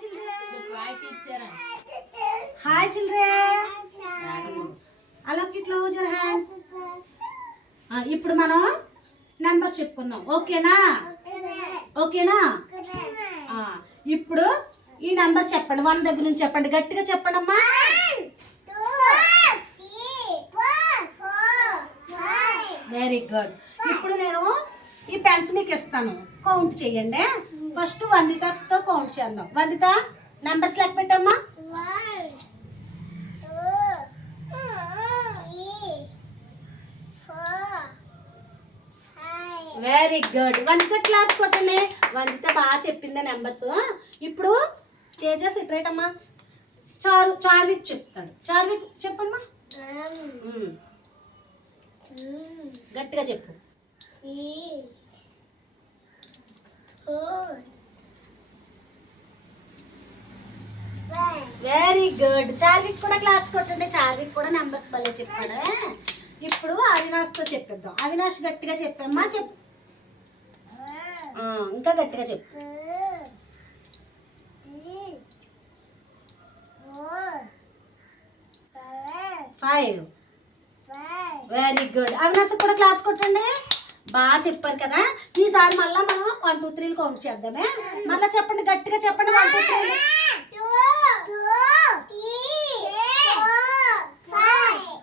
children. Hi children. All of you close your hands. ఇప్పుడు మనం numbers చెప్పుకుందాం. ఓకేనా? ఇప్పుడు ఈ నెంబర్ చెప్పండి. 1 దగ్గర నుంచి చెప్పండి. గట్టిగా చెప్పండి అమ్మా. 1 2 3 4 5 వెరీ గుడ్. ఇప్పుడు నేను ఈ పెన్స్ మీకు ఇస్తాను. కౌంట్ చేయండి. ఫస్ట్ వందితతో కౌంట్ చేద్దాం. వందిత నెంబర్స్ లెక్క పెట్టమ్మా. 1 2 3 4 5 వెరీ గుడ్. వందిత క్లాస్ కొట్టండి. వందిత బాగా చెప్పింది నెంబర్స్. ఇప్పుడు తేజస్ ఇట్రైట్ అమ్మా. చార్విక్ చెప్తాడు. చార్విక్ చెప్పమ్మా. గట్టిగా చెప్పు. Very good. చార్విక్ కూడా క్లాస్ కొట్టండి. చార్విక్ కూడా నెంబర్స్ భలే చెప్పాడు. ఇప్పుడు అవినాష్తో చెప్పిద్దాం. అవినాష్ గట్టిగా చెప్పమ్మా. చెప్పు. ఇంకా గట్టిగా చెప్పు. 5 వెరీ గుడ్. అవినాష్ కూడా క్లాస్ కొట్టండి. బాగా చెప్పారు కదా. ఈసారి మళ్ళీ మనం 1 2 3 కౌంట్ చేద్దామే. మళ్ళీ చెప్పండి. గట్టిగా చెప్పండి. 1 2 3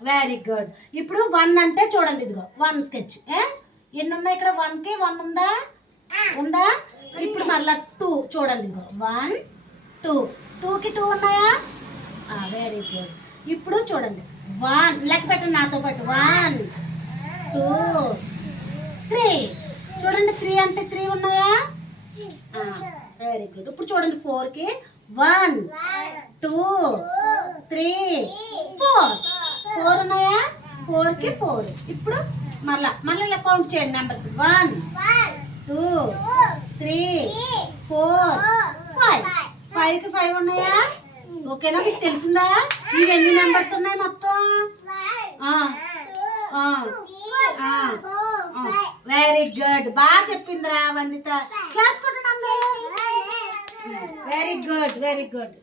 వెరీ గుడ్. ఇప్పుడు 1 అంటే చూడండి. ఇదిగో 1 స్కెచ్. ఎన్ని ఉన్నాయి ఇక్కడ? 1కి 1 ఉందా? ఇప్పుడు మళ్ళీ 2 చూడండి. ఇదిగో 1 2 2కి 2 ఉన్నాయా? Very good. ఇప్పుడు చూడండి. 1 లెక్క పెట్టండి నాతో పాటు. 1 2 3 చూడండి. 3 అంటే 3 ఉన్నాయా? Very good. ఇప్పుడు చూడండి. 4కి 1 2 3 4 ఉన్నాయా? 4కి 4. ఇప్పుడు మళ్ళీ కౌంట్ చేయండి నెంబర్స్. 1 2 3 4 5 5కి 5 ఉన్నాయా? ఓకేనా? మీకు తెలిసిందా? ఇవి ఎన్ని నెంబర్స్ ఉన్నాయి మొత్తం? Very good. బాగా చెప్పిందిరా వందిత. క్లాస్ కొట్టండి. Very good.